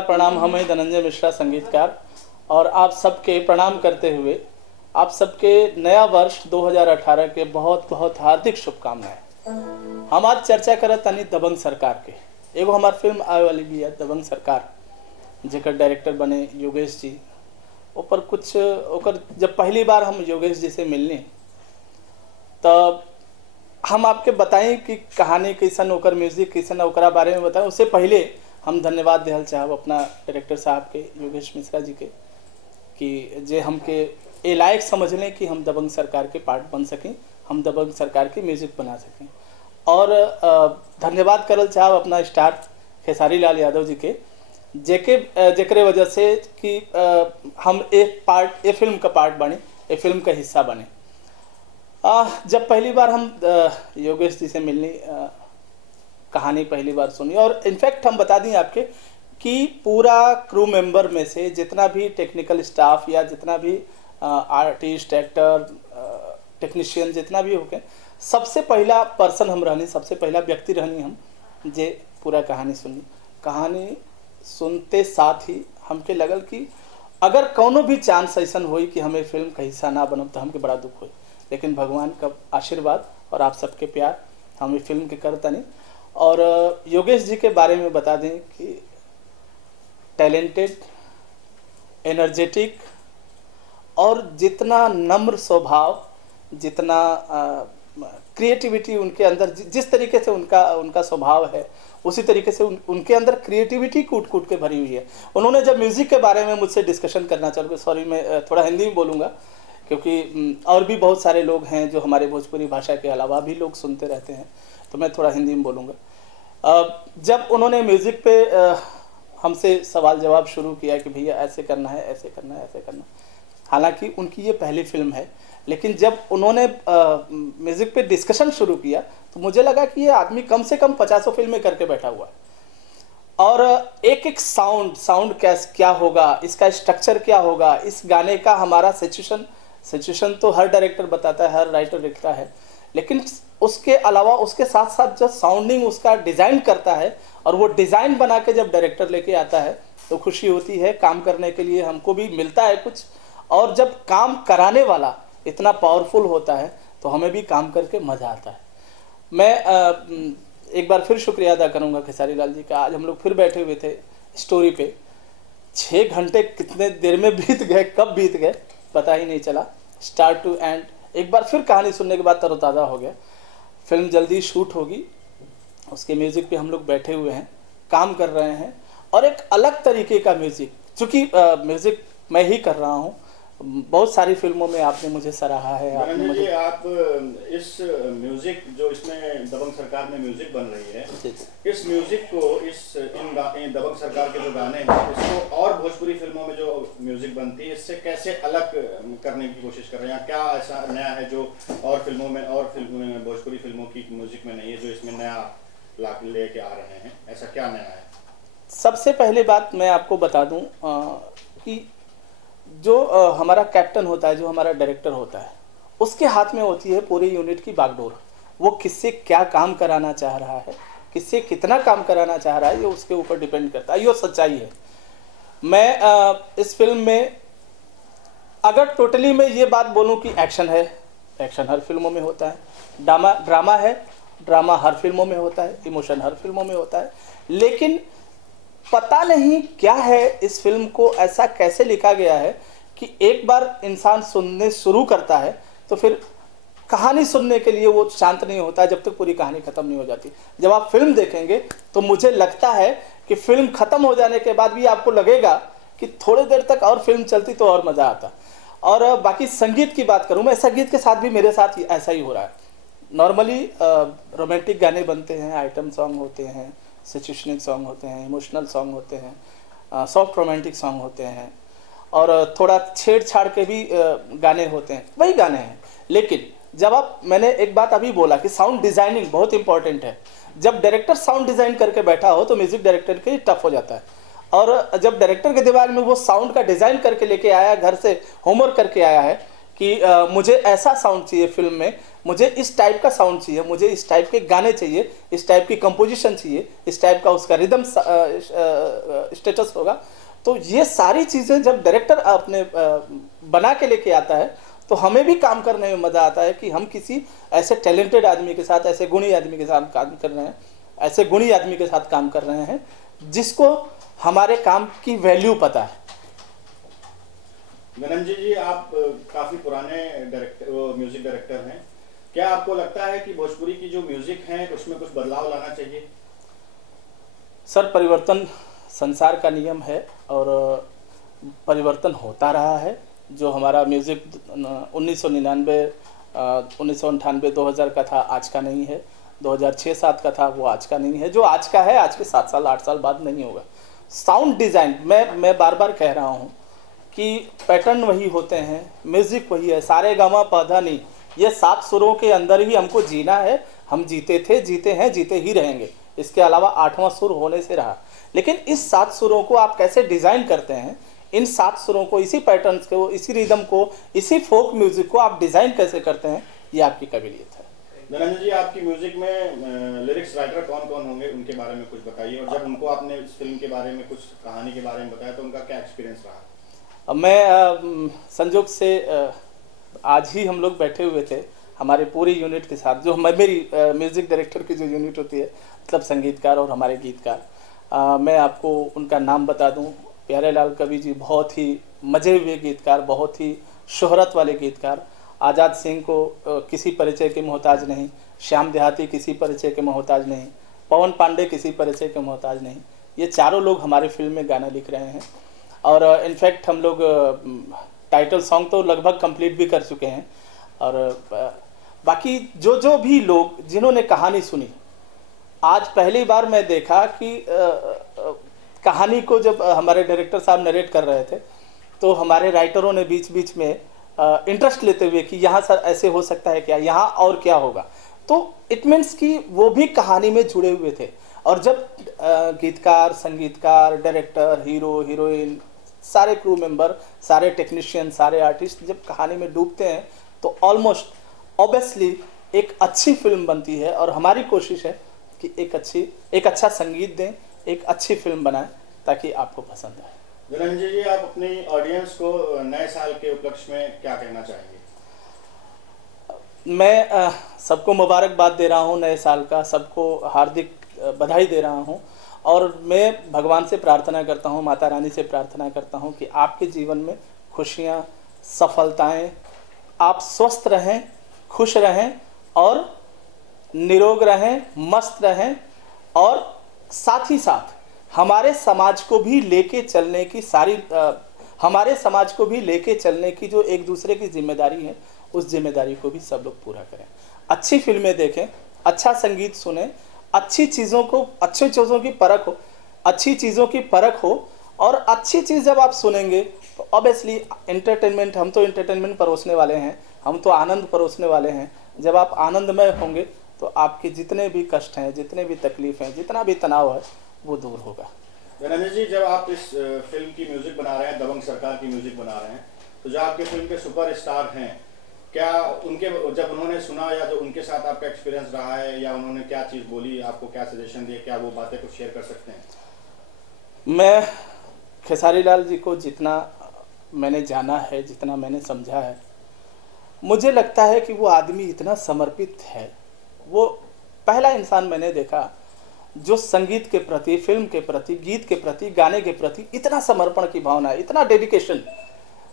नमस्कार प्रणाम। हम हैं धनंजय मिश्रा संगीतकार और आप सबके प्रणाम करते हुए आप सबके नया वर्ष 2018 के बहुत बहुत हार्दिक शुभकामनाएं। हम आज चर्चा करत तनी दबंग सरकार के। एगो हमार फिल्म आए वाली भी है दबंग सरकार, जेकर डायरेक्टर बने योगेश जी। ऊपर कुछ ओकर जब पहली बार हम योगेश जी से मिलने तब हम आपके बताएं कि कहानी कैसन, ओकर म्यूजिक कैसन, ओकरा बारे में बताएं। उससे पहले हम धन्यवाद देहल चाहब अपना डायरेक्टर साहब के, योगेश मिश्रा जी के, कि जे हमके ए लायक समझ लें कि हम दबंग सरकार के पार्ट बन सकें, हम दबंग सरकार के म्यूजिक बना सकें। और धन्यवाद करल चाहब अपना स्टार खेसारी लाल यादव जी के, जेकरे वजह से कि हम ए फिल्म का पार्ट बने, ए फिल्म का हिस्सा बने। जब पहली बार हम योगेश जी से मिलनी, कहानी पहली बार सुनी, और इनफैक्ट हम बता दें आपके कि पूरा क्रू मेंबर में से जितना भी टेक्निकल स्टाफ या जितना भी आर्टिस्ट, एक्टर, टेक्नीशियन जितना भी हो गए, सबसे पहला पर्सन हम रहनी, सबसे पहला व्यक्ति रहनी हम जे पूरा कहानी सुनी। कहानी सुनते साथ ही हमके लगल कि अगर कोनो भी चांस ऐसा होई कि हमें फिल्म का हिस्सा ना बनब तो हमके बड़ा दुख होई, लेकिन भगवान का आशीर्वाद और आप सबके प्यार हम इस फिल्म के करता नहीं। और योगेश जी के बारे में बता दें कि टैलेंटेड, एनर्जेटिक और जितना नम्र स्वभाव, जितना क्रिएटिविटी उनके अंदर, जिस तरीके से उनका स्वभाव है उसी तरीके से उनके अंदर क्रिएटिविटी कूट कूट के भरी हुई है। उन्होंने जब म्यूज़िक के बारे में मुझसे डिस्कशन करना चाहूँगा, सॉरी मैं थोड़ा हिंदी में बोलूँगा क्योंकि और भी बहुत सारे लोग हैं जो हमारे भोजपुरी भाषा के अलावा भी लोग सुनते रहते हैं, तो मैं थोड़ा हिंदी में बोलूँगा। जब उन्होंने म्यूज़िक पे हमसे सवाल जवाब शुरू किया कि भैया ऐसे करना है, ऐसे करना है, ऐसे करना है, हालांकि उनकी ये पहली फिल्म है, लेकिन जब उन्होंने म्यूज़िक पे डिस्कशन शुरू किया तो मुझे लगा कि ये आदमी कम से कम 50 फिल्में करके बैठा हुआ है। और एक एक साउंड क्या होगा, इसका स्ट्रक्चर क्या होगा, इस गाने का हमारा सिचुएशन तो हर डायरेक्टर बताता है, हर राइटर लिखता है, लेकिन उसके अलावा उसके साथ साथ जो साउंडिंग उसका डिज़ाइन करता है और वो डिज़ाइन बना के जब डायरेक्टर लेके आता है तो खुशी होती है। काम करने के लिए हमको भी मिलता है कुछ, और जब काम कराने वाला इतना पावरफुल होता है तो हमें भी काम करके मज़ा आता है। मैं एक बार फिर शुक्रिया अदा करूँगा खेसारी लाल जी का। आज हम लोग फिर बैठे हुए थे स्टोरी पे, 6 घंटे कितने देर में बीत गए, कब बीत गए पता ही नहीं चला। स्टार्ट टू एंड एक बार फिर कहानी सुनने के बाद तरोताज़ा हो गया। फिल्म जल्दी शूट होगी, उसके म्यूज़िक पे हम लोग बैठे हुए हैं, काम कर रहे हैं, और एक अलग तरीके का म्यूज़िक, चूँकि म्यूज़िक मैं ही कर रहा हूँ, बहुत सारी फिल्मों में आपने मुझे सराहा है। आपने मुझे आप इस म्यूजिक जो इसमें दबंग सरकार में म्यूजिक बन रही है, इस म्यूजिक को इन दबंग सरकार के जो गाने हैं इसको और भोजपुरी फिल्मों में जो म्यूजिक बनती है इससे कैसे अलग करने की कोशिश कर रहे हैं? क्या ऐसा नया है जो और फिल्मों में भोजपुरी फिल्मों की म्यूजिक में नहीं है, जो इसमें नया लेके आ रहे हैं? ऐसा क्या नया है? सबसे पहले बात मैं आपको बता दूं कि जो हमारा कैप्टन होता है, जो हमारा डायरेक्टर होता है, उसके हाथ में होती है पूरी यूनिट की बागडोर। वो किससे क्या काम कराना चाह रहा है, किससे कितना काम कराना चाह रहा है, ये उसके ऊपर डिपेंड करता है। ये सच्चाई है। मैं इस फिल्म में अगर टोटली मैं ये बात बोलूं कि एक्शन है, एक्शन हर फिल्मों में होता है, ड्रामा है, ड्रामा हर फिल्मों में होता है, इमोशन हर फिल्मों में होता है, लेकिन पता नहीं क्या है इस फिल्म को ऐसा कैसे लिखा गया है कि एक बार इंसान सुनने शुरू करता है तो फिर कहानी सुनने के लिए वो शांत नहीं होता जब तक पूरी कहानी ख़त्म नहीं हो जाती। जब आप फिल्म देखेंगे तो मुझे लगता है कि फिल्म ख़त्म हो जाने के बाद भी आपको लगेगा कि थोड़ी देर तक और फिल्म चलती तो और मज़ा आता। और बाकी संगीत की बात करूँ मैं, संगीत के साथ भी मेरे साथ ऐसा ही हो रहा है। नॉर्मली रोमांटिक गाने बनते हैं, आइटम सॉन्ग होते हैं, सिचुएशनिक सॉन्ग होते हैं, इमोशनल सॉन्ग होते हैं, सॉफ्ट रोमांटिक सॉन्ग होते हैं, और थोड़ा छेड़छाड़ के भी गाने होते हैं, वही गाने हैं। लेकिन जब मैंने एक बात अभी बोला कि साउंड डिज़ाइनिंग बहुत इंपॉर्टेंट है। जब डायरेक्टर साउंड डिज़ाइन करके बैठा हो तो म्यूज़िक डायरेक्टर के टफ हो जाता है, और जब डायरेक्टर के दिमाग में वो साउंड का डिज़ाइन करके लेके आया, घर से होमवर्क करके आया है कि मुझे ऐसा साउंड चाहिए फिल्म में, मुझे इस टाइप का साउंड चाहिए, मुझे इस टाइप के गाने चाहिए, इस टाइप की कंपोजिशन चाहिए, इस टाइप का उसका रिदम स्टेटस होगा। तो ये सारी चीज़ें जब डायरेक्टर अपने बना के लेके आता है तो हमें भी काम करने में मज़ा आता है कि हम किसी ऐसे टैलेंटेड आदमी के साथ, ऐसे गुणी आदमी के साथ काम कर रहे हैं, ऐसे गुणी आदमी के साथ काम कर रहे हैं जिसको हमारे काम की वैल्यू पता है। धनंजय जी, आप काफ़ी पुराने म्यूजिक डायरेक्टर हैं। क्या आपको लगता है कि भोजपुरी की जो म्यूजिक है उसमें कुछ बदलाव लाना चाहिए? सर, परिवर्तन संसार का नियम है और परिवर्तन होता रहा है। जो हमारा म्यूज़िक 1999, 1998, 2000 का था, आज का नहीं है। 2006-07 का था, वो आज का नहीं है। जो आज का है, आज के 7 साल 8 साल बाद नहीं होगा। साउंड डिज़ाइन, मैं बार बार कह रहा हूँ कि पैटर्न वही होते हैं, म्यूज़िक वही है। सारे गामा पौधा नहीं, ये 7 सुरों के अंदर ही हमको जीना है। हम जीते थे, जीते हैं, जीते ही रहेंगे। इसके अलावा 8वां सुर होने से रहा। लेकिन इस 7 सुरों को आप कैसे डिज़ाइन करते हैं, इन 7 सुरों को, इसी पैटर्न्स को, इसी रिदम को, इसी फोक म्यूज़िक को आप डिज़ाइन कैसे करते हैं, ये आपकी काबिलियत है। धनंजय जी, आपकी म्यूजिक में लिरिक्स राइटर कौन कौन होंगे, उनके बारे में कुछ बताइए। और जब उनको आपने इस फिल्म के बारे में, कुछ कहानी के बारे में बताया तो उनका क्या एक्सपीरियंस रहा? मैं संजोग से आज ही हम लोग बैठे हुए थे हमारे पूरी यूनिट के साथ, जो मेरी म्यूज़िक डायरेक्टर की जो यूनिट होती है, मतलब संगीतकार और हमारे गीतकार। मैं आपको उनका नाम बता दूं, प्यारे लाल कवि जी बहुत ही मजे हुए गीतकार, बहुत ही शोहरत वाले गीतकार। आज़ाद सिंह को किसी परिचय के मोहताज नहीं, श्याम देहाती किसी परिचय के मोहताज नहीं, पवन पांडे किसी परिचय के मोहताज नहीं। ये चारों लोग हमारे फिल्म में गाना लिख रहे हैं और इनफैक्ट हम लोग टाइटल सॉन्ग तो लगभग कंप्लीट भी कर चुके हैं। और बाकी जो भी लोग जिन्होंने कहानी सुनी, आज पहली बार मैं देखा कि कहानी को जब हमारे डायरेक्टर साहब नरेट कर रहे थे तो हमारे राइटरों ने बीच बीच में इंटरेस्ट लेते हुए कि यहाँ सर ऐसे हो सकता है क्या, यहाँ और क्या होगा। तो इट मीन्स कि वो भी कहानी में जुड़े हुए थे। और जब गीतकार, संगीतकार, डायरेक्टर, हीरो, हीरोइन, सारे क्रू मेंबर, सारे टेक्नीशियन, सारे आर्टिस्ट जब कहानी में डूबते हैं तो ऑलमोस्ट ऑब्वियसली एक अच्छी फिल्म बनती है। और हमारी कोशिश है कि एक अच्छा संगीत दें, एक अच्छी फिल्म बनाएं ताकि आपको पसंद आए। धनंजय जी, आप अपनी ऑडियंस को नए साल के उपलक्ष्य में क्या कहना चाहेंगे? मैं सबको मुबारकबाद दे रहा हूं नए साल का, सबको हार्दिक बधाई दे रहा हूं। और मैं भगवान से प्रार्थना करता हूं, माता रानी से प्रार्थना करता हूं कि आपके जीवन में खुशियां, सफलताएं, आप स्वस्थ रहें, खुश रहें और निरोग रहें, मस्त रहें। और साथ ही साथ हमारे समाज को भी लेके चलने की हमारे समाज को भी लेके चलने की जो एक दूसरे की जिम्मेदारी है, उस जिम्मेदारी को भी सब लोग पूरा करें। अच्छी फिल्में देखें, अच्छा संगीत सुने, अच्छी चीज़ों की परख हो, अच्छी चीज़ों की परख हो। और अच्छी चीज़ जब आप सुनेंगे तो ऑब्वियसली एंटरटेनमेंट, हम तो एंटरटेनमेंट परोसने वाले हैं, हम तो आनंद परोसने वाले हैं। जब आप आनंदमय होंगे तो आपके जितने भी कष्ट हैं, जितने भी तकलीफ हैं, जितना भी तनाव है, वो दूर होगा। धनंजय जी, जब आप इस फिल्म की म्यूजिक बना रहे हैं, दबंग सरकार की म्यूजिक बना रहे हैं, तो जो आपके फिल्म के सुपरस्टार हैं, क्या जब उन्होंने सुना या जो उनके साथ आपका एक्सपीरियंस रहा है, या उन्होंने क्या चीज़ बोली, आपको क्या सजेशन दिए, क्या वो बातें कुछ शेयर कर सकते हैं? मैं खेसारी लाल जी को जितना मैंने जाना है, जितना मैंने समझा है, मुझे लगता है कि वो आदमी इतना समर्पित है। वो पहला इंसान मैंने देखा जो संगीत के प्रति, फिल्म के प्रति, गीत के प्रति, गाने के प्रति इतना समर्पण की भावना है, इतना डेडिकेशन।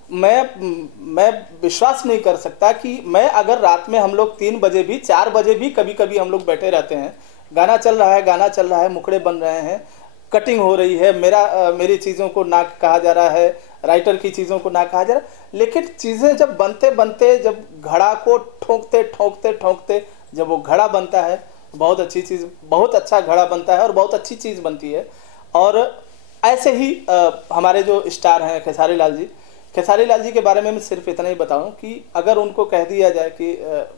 मैं विश्वास नहीं कर सकता कि मैं अगर रात में हम लोग 3 बजे भी, 4 बजे भी कभी कभी हम लोग बैठे रहते हैं, गाना चल रहा है, मुखड़े बन रहे हैं, कटिंग हो रही है, मेरी चीज़ों को ना कहा जा रहा है, राइटर की चीज़ों को ना कहा जा रहा है, लेकिन चीज़ें जब बनते बनते, जब घड़ा को ठोंकते ठोंकते ठोंकते जब वो घड़ा बनता है, बहुत अच्छी चीज़, बहुत अच्छा घड़ा बनता है और बहुत अच्छी चीज़ बनती है। और ऐसे ही हमारे जो स्टार हैं खेसारी लाल जी के बारे में मैं सिर्फ इतना ही बताऊं कि अगर उनको कह दिया जाए कि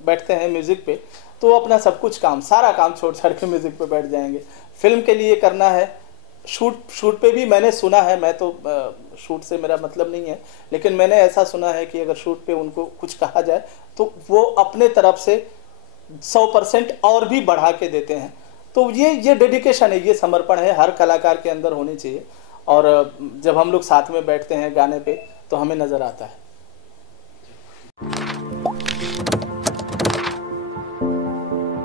बैठते हैं म्यूज़िक पे, तो वो अपना सब कुछ काम, सारा काम छोड़ छाड़ के म्यूज़िक पे बैठ जाएंगे। फिल्म के लिए करना है शूट पे भी मैंने सुना है, मैं तो शूट से मेरा मतलब नहीं है, लेकिन मैंने ऐसा सुना है कि अगर शूट पे उनको कुछ कहा जाए तो वो अपने तरफ से 100% और भी बढ़ा के देते हैं। तो ये डेडिकेशन है, ये समर्पण है, हर कलाकार के अंदर होनी चाहिए। और जब हम लोग साथ में बैठते हैं गाने पे तो हमें नज़र आता है।